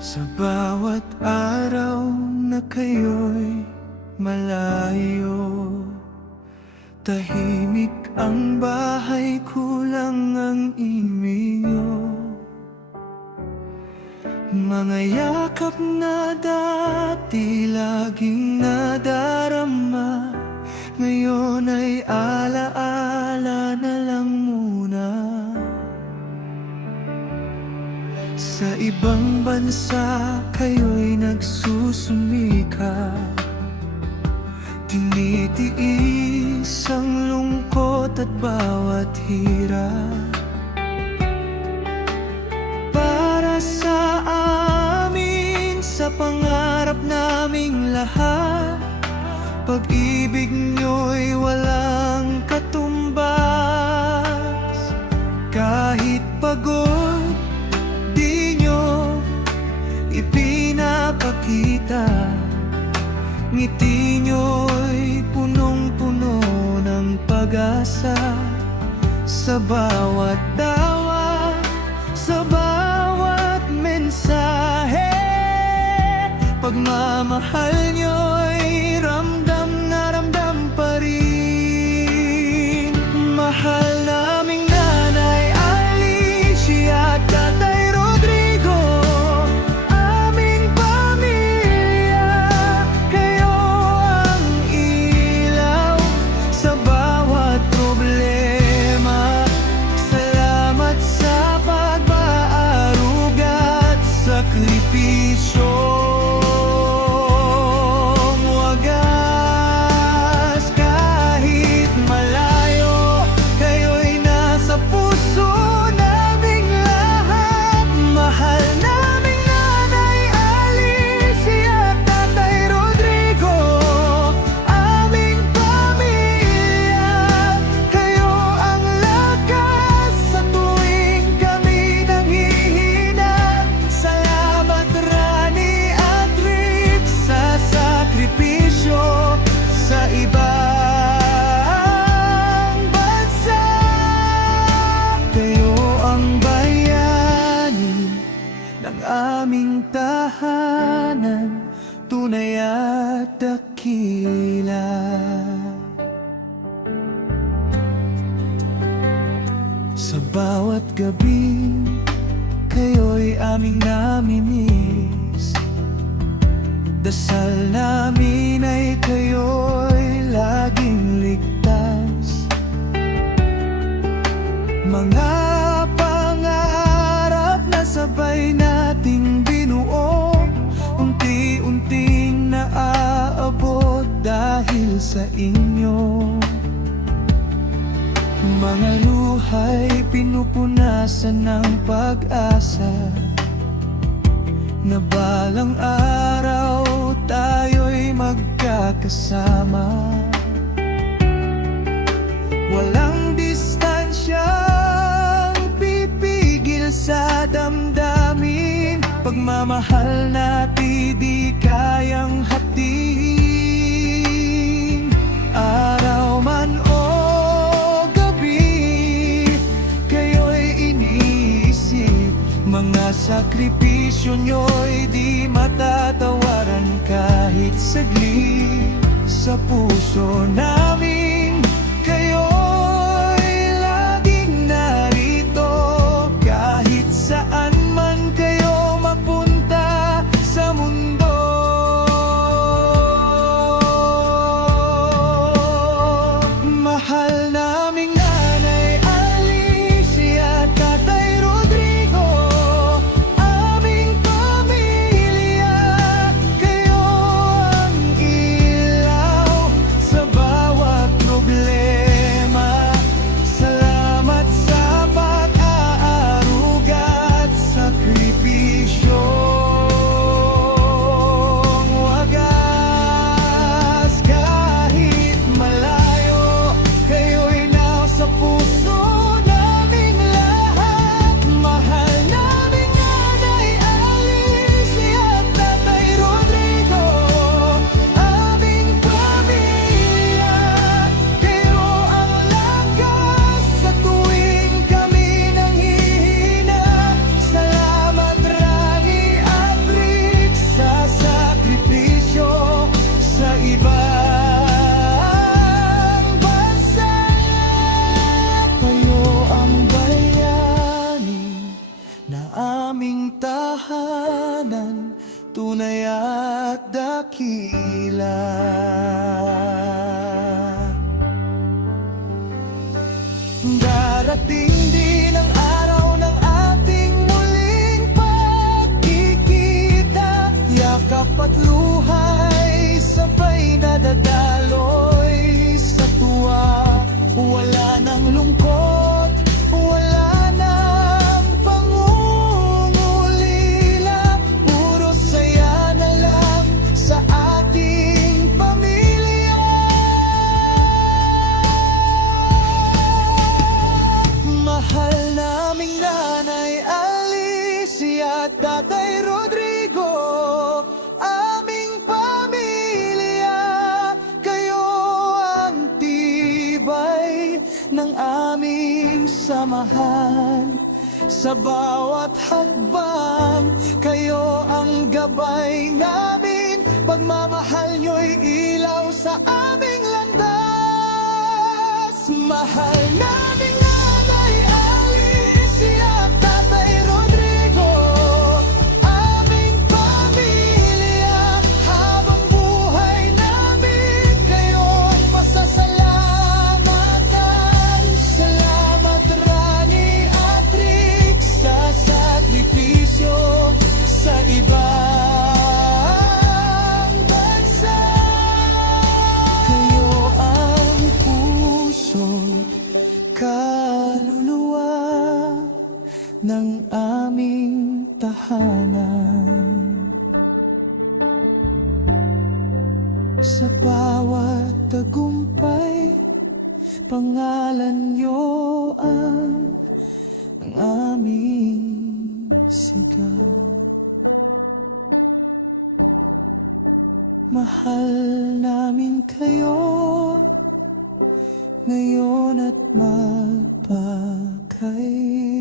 Sa bawat araw na kayo'y malayo, tahimik ang bahay, kulang ang inyo. Mga yakap na dati laging nadarama, ngayon ay alaala na lang muna. Sa ibang bansa kayo'y nagsusumika, tinitiis ang lungkot at bawat hirap. Para sa amin, sa pangarap naming lahat, pag-ibig nyo'y walang katumbas. Kahit pagod, di nyo ipinapakita, ngiti nyo'y punong-puno ng pag-asa. Sa bawat tawa, sa bawat mensahe, pagmamahal nyo'y ramdam na ramdam pa rin. Mahal naming Nanay Alicia at Tatay Rodrigo, aming pamilya, kayo ang ilaw sa bawat problema. Salamat sa pag-aaruga at sakripisyo. Aming tahanan, tunay at dakila. Sa bawat gabi, kayo'y aming namimiss. Dasal namin ay kayo'y laging ligtas. Mga pangarap na sabay nating binuo, unti-unting naaabot dahil sa inyo. Mga luha'y pinupunasan ng pag-asa, na balang araw tayo'y magkakasama. Walang distansyang pipigil sa damdamin, pagmamahal natin di kayang hatiin. Araw man o gabi, kayo'y iniisip, mga sakripisyo nyo'y di matatawaran kahit saglit. Sa puso namin kayo'y laging narito, kahit saan man kayo mapunta sa mundo. Mahal naming Nanay Alicia at Tatay Rodrigo, aming pamilya, kayo ang ilaw sa bawat aming tahanan, tunay at dakila. Darating din ang araw ng ating muling pagkikita, yakap at luhay sabay nadadaloy sa tuwa. Wala nang lungkot, wala nang pangungulila, puro saya na lang sa ating pamilya. Mahal naming Nanay Alicia at Tatay Rodrigo, aming pamilya. Kayo ang tibay ng aming samahan. Sa bawat hakbang, kayo ang gabay namin. Pagmamahal nyo'y ilaw sa aming landas. Mahal namin Nanay Alicia at Tatay Rodrigo, aming pamilya. Habang buhay namin kayong pasasalamatan. Salamat Rani at Rick sa sakripisyo sa ibang bansa. Kayo ang puso't kaluluwa ng aming tahanan. Sa bawat tagumpay, pangalan niyo ang aming sigaw. Mahal namin kayo ngayon at magpakailanman.